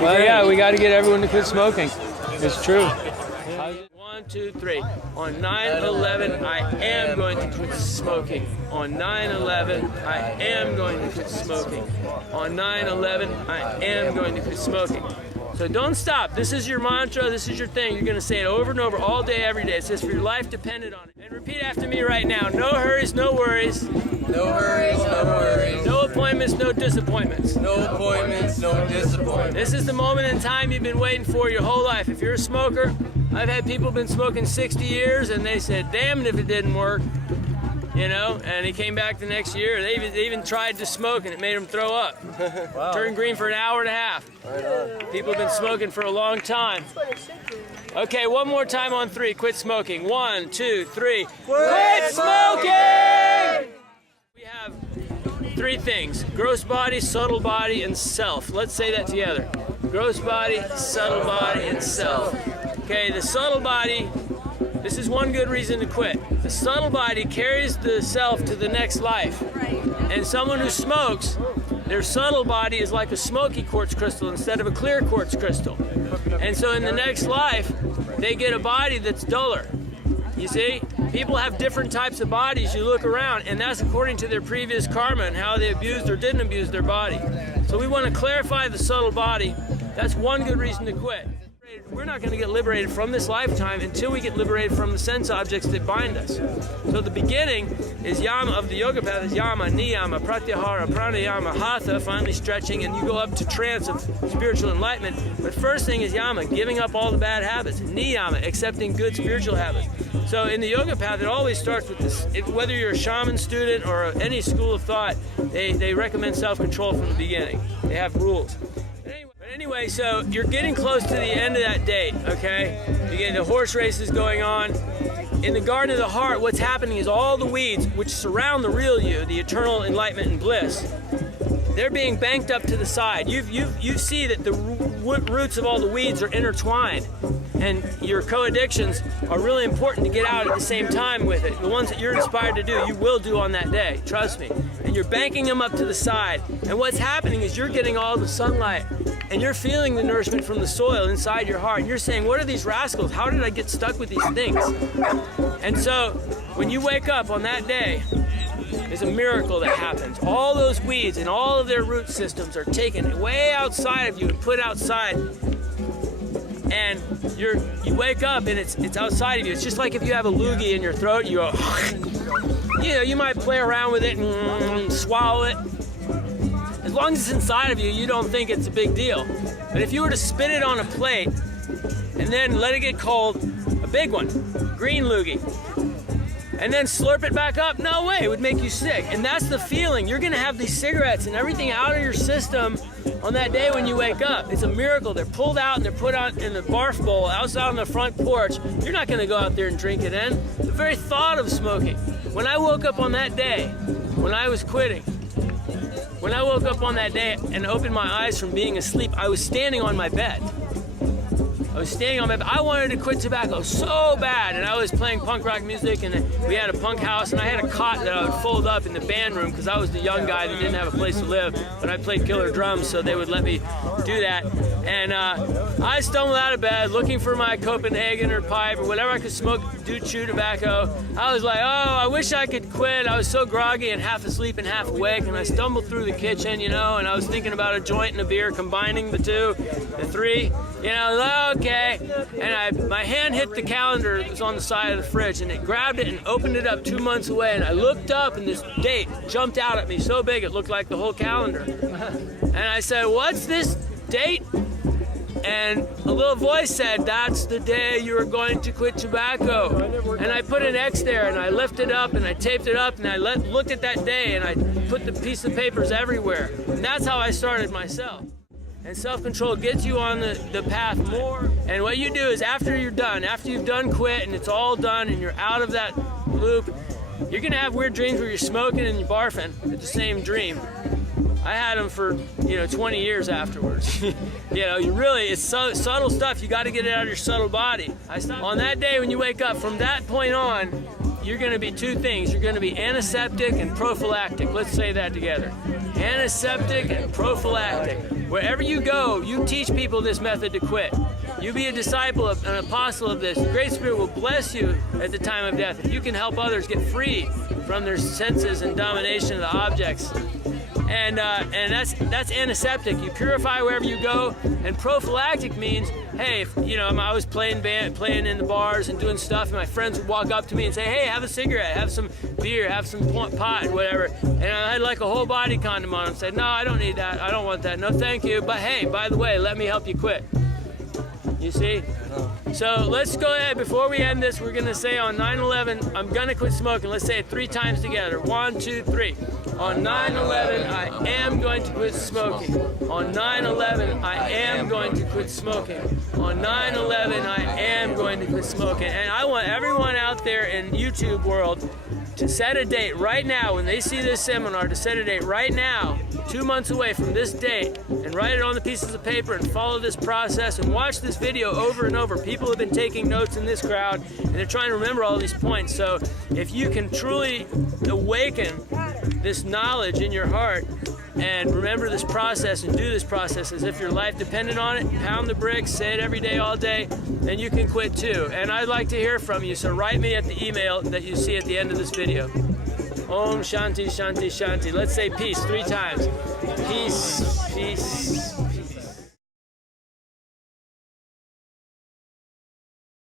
Well, yeah, we got to get everyone to quit smoking. It's true. 1, 2, 3. On 9/11, I am going to quit smoking. On 9/11, I am going to quit smoking. On 9/11, I am going to quit smoking. So don't stop. This is your mantra. This is your thing. You're going to say it over and over all day, every day. It says for your life depended on it. And repeat after me right now. No hurries, no worries. No hurries, no worries. No appointments, no disappointments. No appointments, no disappointments. This is the moment in time you've been waiting for your whole life. If you're a smoker, I've had people been smoking 60 years and they said, damn it if it didn't work. You know, and he came back the next year. They even tried to smoke and it made them throw up. Wow. Turned green for an hour and a half. Right on. People have been smoking for a long time. Okay, one more time on 3. Quit smoking. 1, 2, 3. Quit smoking! We have 3 things: gross body, subtle body, and self. Let's say that together. Gross body, subtle body, and self. Okay, the subtle body, this is one good reason to quit. The subtle body carries the self to the next life. And someone who smokes, their subtle body is like a smoky quartz crystal instead of a clear quartz crystal. And so in the next life, they get a body that's duller. You see? People have different types of bodies. You look around, and that's according to their previous karma and how they abused or didn't abuse their body. So we want to clarify the subtle body. That's one good reason to quit. We're not going to get liberated from this lifetime until we get liberated from the sense objects that bind us. So the beginning is yama of the yoga path is yama, niyama, pratyahara, pranayama, hatha, finally stretching, and you go up to trance of spiritual enlightenment. But first thing is yama, giving up all the bad habits. Niyama, accepting good spiritual habits. So in the yoga path, it always starts with this. Whether you're a shaman student or any school of thought, they recommend self-control from the beginning. They have rules. Anyway, so you're getting close to the end of that date, okay? You get the horse races going on. In the Garden of the Heart, what's happening is all the weeds which surround the real you, the eternal enlightenment and bliss, they're being banked up to the side. You see that the roots of all the weeds are intertwined, and your co-addictions are really important to get out at the same time with it. The ones that you're inspired to do, you will do on that day, trust me. And you're banking them up to the side. And what's happening is you're getting all the sunlight, and you're feeling the nourishment from the soil inside your heart. And you're saying, what are these rascals? How did I get stuck with these things? And so when you wake up on that day, there's a miracle that happens. All those weeds and all of their root systems are taken way outside of you and put outside. And you wake up and it's outside of you. It's just like if you have a loogie in your throat, you go, you know, you might play around with it and swallow it. As long as it's inside of you, you don't think it's a big deal. But if you were to spit it on a plate and then let it get cold, a big one, green loogie, and then slurp it back up, no way, it would make you sick. And that's the feeling. You're gonna have these cigarettes and everything out of your system on that day when you wake up. It's a miracle. They're pulled out and they're put out in the barf bowl outside on the front porch. You're not gonna go out there and drink it in. The very thought of smoking. When I woke up on that day, when I was quitting, when I woke up on that day and opened my eyes from being asleep, I was standing on my bed. I wanted to quit tobacco so bad, and I was playing punk rock music, and we had a punk house, and I had a cot that I would fold up in the band room because I was the young guy that didn't have a place to live, but I played killer drums, so they would let me do that. And I stumbled out of bed looking for my Copenhagen or pipe or whatever I could smoke, chew tobacco. I was like, oh, I wish I could quit. I was so groggy and half asleep and half awake, and I stumbled through the kitchen, you know, and I was thinking about a joint and a beer, combining the two, the three, you know, okay. And my hand hit the calendar that was on the side of the fridge, and it grabbed it and opened it up 2 months away, and I looked up, and this date jumped out at me so big it looked like the whole calendar. And I said, what's this date? And a little voice said, that's the day you are going to quit tobacco. And I put an X there, and I lifted up, and I taped it up, and I looked at that day, and I put the piece of papers everywhere. And that's how I started myself. And self-control gets you on the path more. And what you do is after you've done quit, and it's all done, and you're out of that loop, you're gonna have weird dreams where you're smoking and you're barfing at the same dream. I had them for, 20 years afterwards. It's so subtle stuff. You got to get it out of your subtle body. On that day when you wake up, from that point on, you're going to be two things. You're going to be antiseptic and prophylactic. Let's say that together. Antiseptic and prophylactic. Wherever you go, you teach people this method to quit. You be a disciple, an apostle of this. The Great Spirit will bless you at the time of death. If you can help others get free from their senses and domination of the objects. And that's antiseptic. You purify wherever you go. And prophylactic means, hey, if, you know, I was playing in the bars and doing stuff, and my friends would walk up to me and say, hey, have a cigarette, have some beer, have some pot, whatever. And I had like a whole body condom on. I said, no, I don't need that. I don't want that. No, thank you. But hey, by the way, let me help you quit. You see? So let's go ahead. Before we end this, we're going to say on 9/11, I'm going to quit smoking. Let's say it 3 times together. 1, 2, 3. On 9/11, I am going to quit smoking. On 9/11, I am going to quit smoking. On 9/11, I am going to quit smoking. And I want everyone out there in YouTube world to set a date right now when they see this seminar, to set a date right now, 2 months away from this date, and write it on the pieces of paper and follow this process and watch this video over and over. People have been taking notes in this crowd and they're trying to remember all these points. So if you can truly awaken this knowledge in your heart and remember this process and do this process as if your life depended on it, pound the bricks, say it every day, all day, then you can quit too. And I'd like to hear from you, so write me at the email that you see at the end of this video. Om Shanti Shanti Shanti. Let's say peace 3 times. Peace, peace,